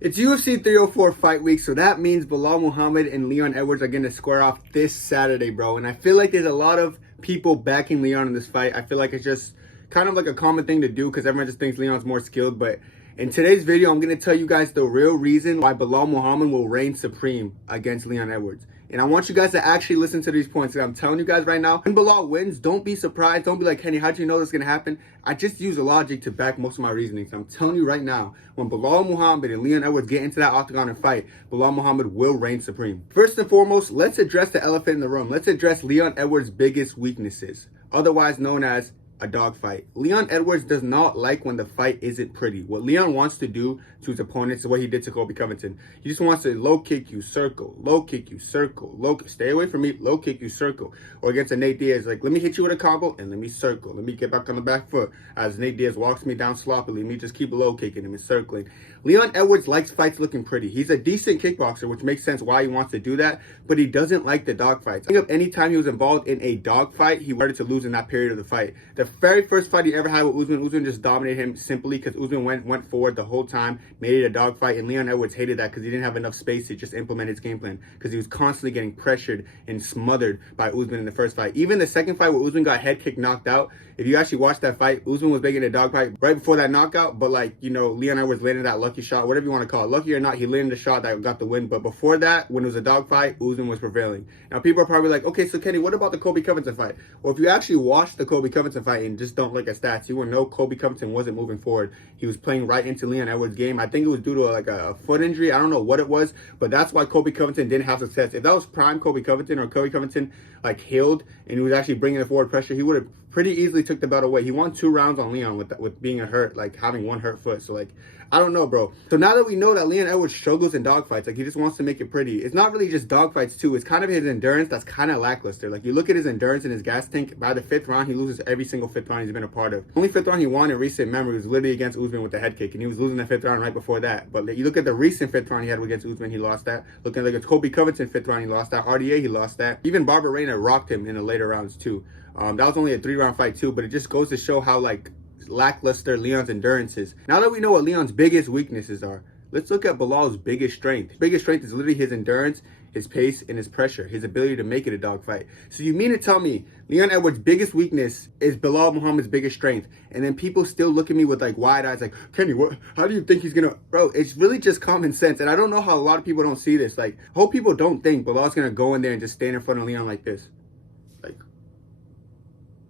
It's UFC 304 fight week, so that means Belal Muhammad and Leon Edwards are going to square off this Saturday, bro. And I feel like there's a lot of people backing Leon in this fight. I feel like it's just kind of like a common thing to do because everyone just thinks Leon's more skilled. But in today's video, I'm going to tell you guys the real reason why Belal Muhammad will reign supreme against Leon Edwards. And I want you guys to actually listen to these points. I'm telling you guys right now, when Belal wins, don't be surprised. Don't be like, Kenny, how'd you know this is going to happen? I just use the logic to back most of my reasonings. I'm telling you right now, when Belal Muhammad and Leon Edwards get into that octagon and fight, Belal Muhammad will reign supreme. First and foremost, let's address the elephant in the room. Let's address Leon Edwards' biggest weaknesses, otherwise known as a dogfight. Leon Edwards does not like when the fight isn't pretty. What Leon wants to do to his opponents is what he did to Colby Covington. He just wants to low kick you, circle, low kick you, circle, stay away from me, low kick you, circle. Or against a Nate Diaz, like, let me hit you with a combo and let me circle. Let me get back on the back foot as Nate Diaz walks me down sloppily. Me just keep low kicking him and circling. Leon Edwards likes fights looking pretty. He's a decent kickboxer, which makes sense why he wants to do that, but he doesn't like the dogfights. I think of any time he was involved in a dogfight, he wanted to lose in that period of the fight. The very first fight he ever had with Usman just dominated him simply because Usman went forward the whole time, made it a dogfight, and Leon Edwards hated that because he didn't have enough space to just implement his game plan because he was constantly getting pressured and smothered by Usman in the first fight. Even the second fight where Usman got head kick knocked out, if you actually watch that fight, Usman was making a dogfight right before that knockout, but like, you know, Leon Edwards landed that lucky shot, whatever you want to call it. Lucky or not, he landed the shot that got the win, but before that, when it was a dogfight, Usman was prevailing. Now, people are probably like, okay, so Kenny, what about the Colby Covington fight? Well, if you actually watch the Colby Covington fight and just don't look at stats, you will know Colby Covington wasn't moving forward. He was playing right into Leon Edwards' game. I think it was due to a foot injury. I don't know what it was, but that's why Colby Covington didn't have success. If that was prime Colby Covington, or Colby Covington like healed and he was actually bringing the forward pressure, he would have pretty easily took the belt away. He won 2 rounds on Leon with being a hurt, like having one hurt foot. So like, I don't know, bro. So now that we know that Leon Edwards struggles in dogfights, like he just wants to make it pretty. It's not really just dogfights too. It's kind of his endurance that's kind of lackluster. Like you look at his endurance and his gas tank, by the 5th round, he loses every single 5th round he's been a part of. The only 5th round he won in recent memory was literally against Usman with the head kick, and he was losing the 5th round right before that. But you look at the recent 5th round he had against Usman, he lost that. Looking at Colby Covington 5th round, he lost that. RDA, he lost that. Even Barbara Reyna rocked him in the later rounds too. That was only a 3-round fight too, but it just goes to show how like lackluster Leon's endurance is. Now that we know what Leon's biggest weaknesses are, let's look at Belal's biggest strength. His biggest strength is literally his endurance, his pace, and his pressure, his ability to make it a dogfight. So you mean to tell me Leon Edwards' biggest weakness is Belal Muhammad's biggest strength, and then people still look at me with like wide eyes like, Kenny, how do you think he's gonna... Bro, it's really just common sense, and I don't know how a lot of people don't see this. Like, I hope people don't think Belal's gonna go in there and just stand in front of Leon like this.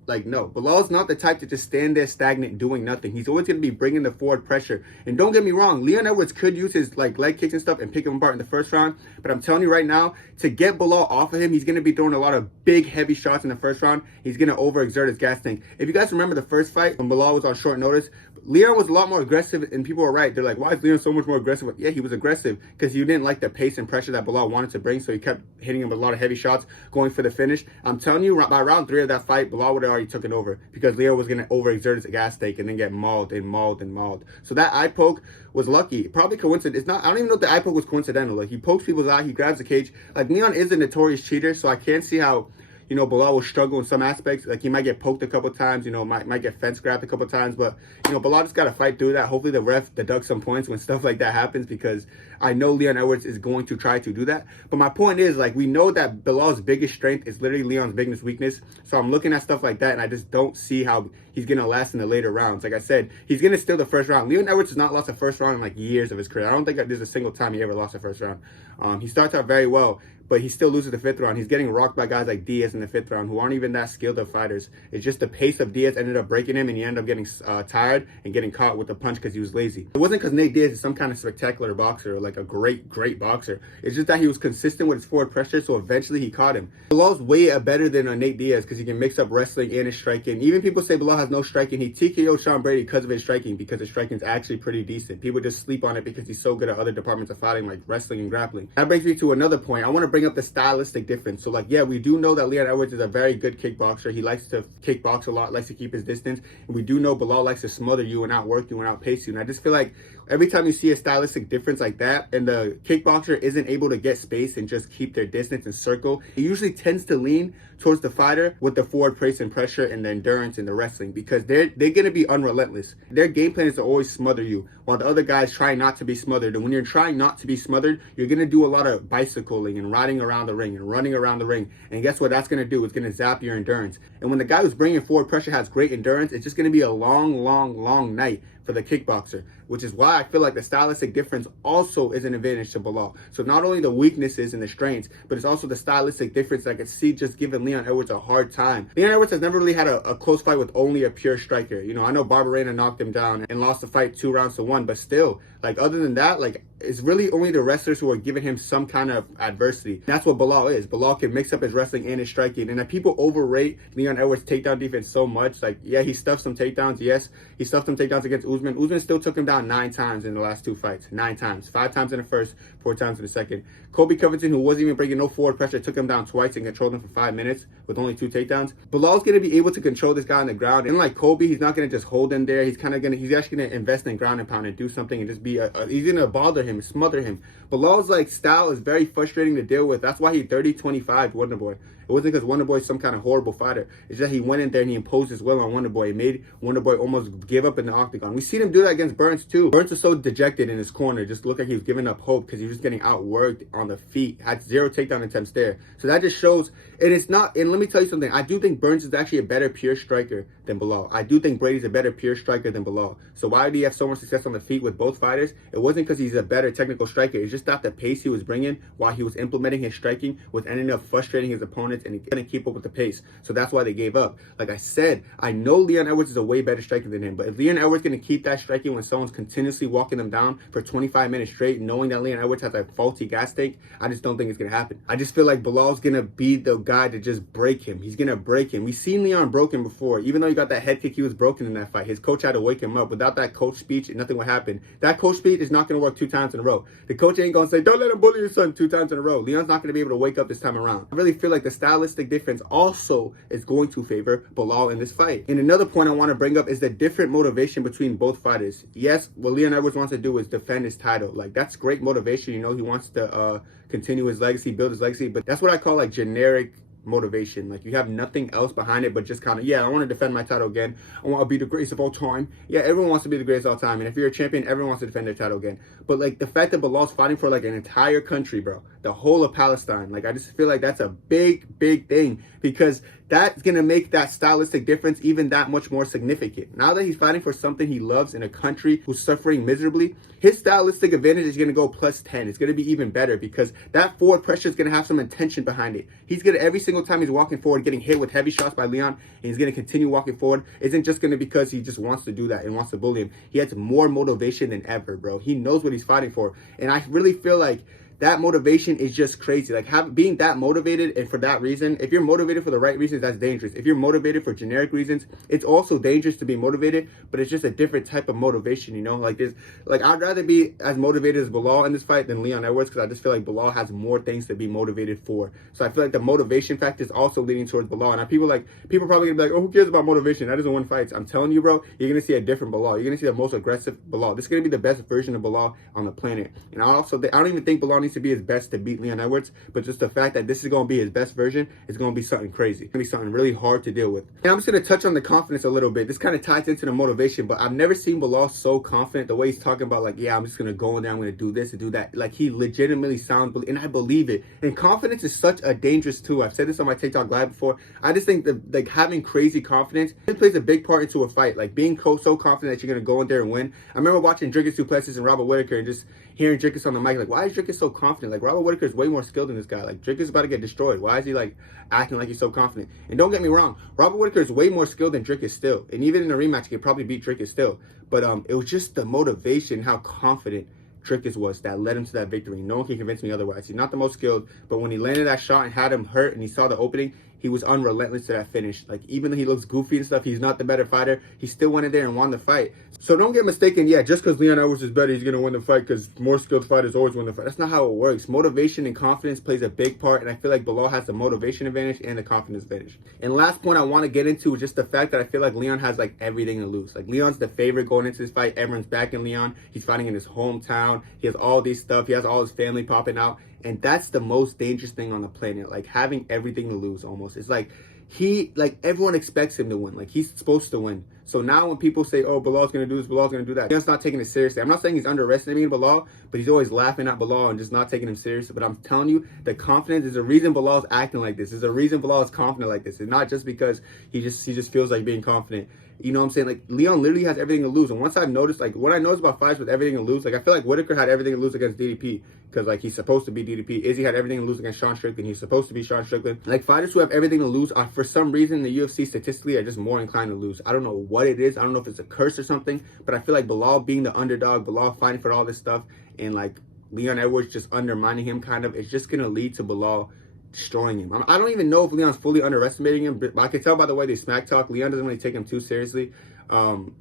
Like, no, Belal's not the type to just stand there stagnant doing nothing. He's always going to be bringing the forward pressure. And don't get me wrong, Leon Edwards could use his like leg kicks and stuff and pick him apart in the first round. But I'm telling you right now, to get Belal off of him, he's going to be throwing a lot of big, heavy shots in the first round. He's going to overexert his gas tank. If you guys remember the first fight when Belal was on short notice, Leon was a lot more aggressive, and people were right. They're like, why is Leon so much more aggressive? Yeah, he was aggressive because he didn't like the pace and pressure that Belal wanted to bring, so he kept hitting him with a lot of heavy shots, going for the finish. I'm telling you, by round 3 of that fight, Belal would have already taken over because Leon was going to overexert his gas tank and then get mauled and mauled and mauled. So that eye poke was lucky. Probably coincidence. It's not. I don't even know if the eye poke was coincidental. Like, he pokes people's eye, he grabs the cage. Like, Leon is a notorious cheater, so I can't see how, you know, Belal will struggle in some aspects. Like, he might get poked a couple times, you know, might get fence grabbed a couple times, but, you know, Belal just got to fight through that. Hopefully the ref deducts some points when stuff like that happens, because I know Leon Edwards is going to try to do that. But my point is, like, we know that Belal's biggest strength is literally Leon's biggest weakness. So I'm looking at stuff like that, and I just don't see how he's going to last in the later rounds. Like I said, he's going to steal the first round. Leon Edwards has not lost a first round in, like, years of his career. I don't think there's a single time he ever lost a first round. He starts out very well, but he still loses the 5th round. He's getting rocked by guys like Diaz in the 5th round who aren't even that skilled of fighters. It's just the pace of Diaz ended up breaking him, and he ended up getting tired and getting caught with the punch because he was lazy. It wasn't because Nate Diaz is some kind of spectacular boxer or like a great boxer. It's just that he was consistent with his forward pressure, so eventually he caught him. Belal's way better than Nate Diaz because he can mix up wrestling and his striking. Even people say Belal has no striking. He TKO'd Sean Brady because of his striking, because his striking is actually pretty decent. People just sleep on it because he's so good at other departments of fighting like wrestling and grappling. That brings me to another point. I want to bring up the stylistic difference. So like, yeah, we do know that Leon Edwards is a very good kickboxer. He likes to kickbox a lot, likes to keep his distance. And we do know Belal likes to smother you and outwork you and outpace you. And I just feel like every time you see a stylistic difference like that and the kickboxer isn't able to get space and just keep their distance and circle, it usually tends to lean towards the fighter with the forward pace and pressure and the endurance and the wrestling, because they're going to be unrelentless. Their game plan is to always smother you, while the other guys try not to be smothered. And when you're trying not to be smothered, you're going to do a lot of bicycling and riding around the ring and running around the ring. And guess what that's going to do? It's going to zap your endurance. And when the guy who's bringing forward pressure has great endurance, it's just going to be a long night for the kickboxer, which is why I feel like the stylistic difference also is an advantage to Belal. So not only the weaknesses and the strengths, but it's also the stylistic difference that I could see just giving Leon Edwards a hard time. Leon Edwards has never really had a close fight with only a pure striker. You know, I know Barberena knocked him down and lost the fight 2 rounds to 1, but still, like, other than that, like, it's really only the wrestlers who are giving him some kind of adversity. And that's what Belal is. Belal can mix up his wrestling and his striking. And that people overrate Leon Edwards' takedown defense so much. Like, yeah, he stuffed some takedowns. Yes, he stuffed some takedowns against Usman. Usman still took him down 9 times in the last 2 fights. 9 times. 5 times in the first, 4 times in the second. Colby Covington, who wasn't even bringing no forward pressure, took him down twice and controlled him for 5 minutes with only 2 takedowns. Belal's going to be able to control this guy on the ground. And like Colby, he's not going to just hold him there. He's actually going to invest in ground and pound and do something and just be he's going to bother him, smother him. Belal's like style is very frustrating to deal with. That's why he 30-25 Wonderboy. It wasn't because Wonderboy is some kind of horrible fighter. It's that he went in there and he imposed his will on Wonderboy. He made Wonderboy almost give up in the octagon. We seen him do that against Burns too. Burns was so dejected in his corner. Just looked like he was giving up hope because he was just getting outworked on the feet. Had 0 takedown attempts there. So that just shows, and it's not, and let me tell you something. I do think Burns is actually a better pure striker than Belal. I do think Brady's a better pure striker than Belal. So why did he have so much success on the feet with both fighters? It wasn't because he's a better technical striker. It's just that the pace he was bringing while he was implementing his striking was ending up frustrating his opponents, and he couldn't keep up with the pace. So that's why they gave up. Like I said, I know Leon Edwards is a way better striker than him, but if Leon Edwards going to keep that striking when someone's continuously walking them down for 25 minutes straight, knowing that Leon Edwards has a faulty gas tank, I just don't think it's going to happen. I just feel like Belal's going to be the guy to just break him. He's going to break him. We've seen Leon broken before. Even though he got that head kick, he was broken in that fight. His coach had to wake him up. Without that coach speech, nothing would happen. That coach speech is not going to work 2 times in a row. The coach ain't going to say, don't let him bully your son 2 times in a row. Leon's not going to be able to wake up this time around. I really feel like the stylistic difference also is going to favor Belal in this fight. And another point I want to bring up is the different motivation between both fighters. Yes, what Leon Edwards wants to do is defend his title. Like, that's great motivation. You know, he wants to continue his legacy, build his legacy. But that's what I call like generic motivation. Like, you have nothing else behind it but just kind of, yeah, I want to defend my title again. I want to be the greatest of all time. Yeah, everyone wants to be the greatest of all time. And if you're a champion, everyone wants to defend their title again. But like the fact that Belal's fighting for like an entire country, bro, the whole of Palestine, like I just feel like that's a big thing, because that's going to make that stylistic difference even that much more significant. Now that he's fighting for something he loves in a country who's suffering miserably, his stylistic advantage is going to go +10. It's going to be even better because that forward pressure is going to have some intention behind it. He's going to, every single time he's walking forward, getting hit with heavy shots by Leon, and he's going to continue walking forward. Isn't just going to be because he just wants to do that and wants to bully him. He has more motivation than ever, bro. He knows what he's fighting for. And I really feel like that motivation is just crazy. Like, being that motivated, and for that reason, if you're motivated for the right reasons, that's dangerous. If you're motivated for generic reasons, it's also dangerous to be motivated, but it's just a different type of motivation, you know? Like, I'd rather be as motivated as Belal in this fight than Leon Edwards, because I just feel like Belal has more things to be motivated for. So I feel like the motivation factor is also leaning towards Belal. And people probably gonna be like, oh, who cares about motivation? That doesn't win fights. I'm telling you, bro, you're gonna see a different Belal. You're gonna see the most aggressive Belal. This is gonna be the best version of Belal on the planet. And I don't even think Belal needs to be his best to beat Leon Edwards, but just the fact that this is going to be his best version is going to be something crazy. It's going to be something really hard to deal with. And I'm just going to touch on the confidence a little bit. This kind of ties into the motivation, but I've never seen Belal so confident. The way he's talking about, like, yeah, I'm just going to go in there, I'm going to do this and do that. Like, he legitimately sounds, and I believe it. And confidence is such a dangerous tool. I've said this on my TikTok live before. I just think that, like, having crazy confidence, it plays a big part into a fight. Like, being so confident that you're going to go in there and win. I remember watching Dricus Duplessis and Robert Whittaker and just hearing Dricus on the mic, like, why is Dricus so confident? Like, Robert Whittaker is way more skilled than this guy. Like, Dricus is about to get destroyed. Why is he, like, acting like he's so confident? And don't get me wrong, Robert Whittaker is way more skilled than Dricus still. And even in a rematch, he could probably beat Dricus still. But it was just the motivation, how confident Dricus was, that led him to that victory. No one can convince me otherwise. He's not the most skilled, but when he landed that shot and had him hurt and he saw the opening, he was unrelentless to that finish. Like, even though he looks goofy and stuff, he's not the better fighter. He still went in there and won the fight. So don't get mistaken, yeah, just because Leon Edwards is better, he's going to win the fight because more skilled fighters always win the fight. That's not how it works. Motivation and confidence plays a big part, and I feel like Belal has the motivation advantage and the confidence advantage. And last point I want to get into is just the fact that I feel like Leon has, like, everything to lose. Like, Leon's the favorite going into this fight. Everyone's backing Leon. He's fighting in his hometown. He has all these stuff. He has all his family popping out. And that's the most dangerous thing on the planet. Like, having everything to lose almost. It's like, everyone expects him to win. Like, he's supposed to win. So now when people say, oh, Belal's going to do this, Belal's going to do that, Leon's not taking it seriously. I'm not saying he's underestimating Belal, but he's always laughing at Belal and just not taking him seriously. But I'm telling you, the confidence is a reason Belal's acting like this. There's a reason Belal is confident like this. It's not just because he just feels like being confident. You know what I'm saying? Like, Leon literally has everything to lose. And once I've noticed, like, what I noticed about fights with everything to lose, like, I feel like Whitaker had everything to lose against DDP because, like, he's supposed to be DDP. Izzy had everything to lose against Sean Strickland. He's supposed to be Sean Strickland. Like, fighters who have everything to lose are, for some reason, the UFC statistically are just more inclined to lose. I don't know what it is. I don't know if it's a curse or something, but I feel like Belal being the underdog, Belal fighting for all this stuff, and, like, Leon Edwards just undermining him kind of, it's just going to lead to Belal destroying him. I don't even know if Leon's fully underestimating him, but I can tell by the way they smack talk, Leon doesn't really take him too seriously.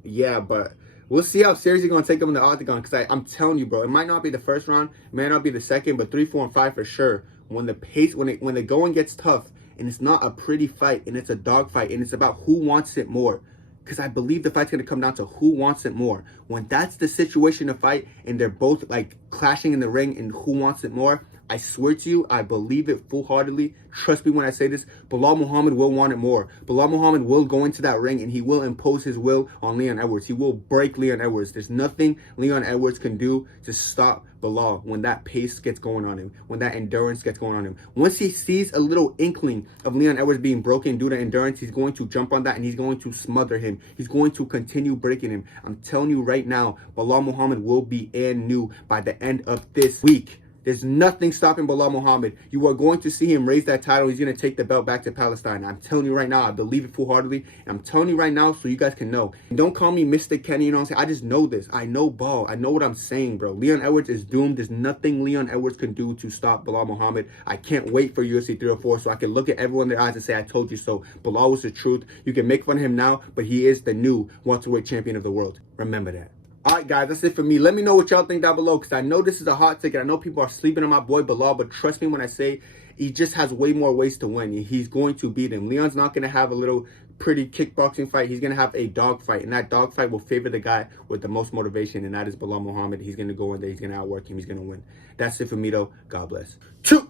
Yeah, but we'll see how serious he's going to take him in the octagon, because I'm telling you, bro, it might not be the first round, it might not be the second, but 3, 4, and 5 for sure. When the pace, when the going gets tough, and it's not a pretty fight, and it's a dog fight, and it's about who wants it more. Because I believe the fight's going to come down to who wants it more. When that's the situation to fight, and they're both, like, clashing in the ring, and who wants it more, I swear to you, I believe it full-heartedly. Trust me when I say this, Belal Muhammad will want it more. Belal Muhammad will go into that ring and he will impose his will on Leon Edwards. He will break Leon Edwards. There's nothing Leon Edwards can do to stop Belal when that pace gets going on him, when that endurance gets going on him. Once he sees a little inkling of Leon Edwards being broken due to endurance, he's going to jump on that and he's going to smother him. He's going to continue breaking him. I'm telling you right now, Belal Muhammad will be new by the end of this week. There's nothing stopping Belal Muhammad. You are going to see him raise that title. He's going to take the belt back to Palestine. I'm telling you right now, I believe it full-heartedly. And I'm telling you right now so you guys can know. And don't call me Mr. Kenny, you know what I'm saying? I just know this. I know ball. I know what I'm saying, bro. Leon Edwards is doomed. There's nothing Leon Edwards can do to stop Belal Muhammad. I can't wait for UFC 304 so I can look at everyone in their eyes and say, I told you so. Belal was the truth. You can make fun of him now, but he is the new welterweight champion of the world. Remember that. All right, guys, that's it for me. Let me know what y'all think down below, because I know this is a hot ticket. I know people are sleeping on my boy Belal, but trust me when I say he just has way more ways to win. He's going to beat him. Leon's not going to have a little pretty kickboxing fight. He's going to have a dog fight, and that dog fight will favor the guy with the most motivation, and that is Belal Muhammad. He's going to go in there. He's going to outwork him. He's going to win. That's it for me, though. God bless. Two.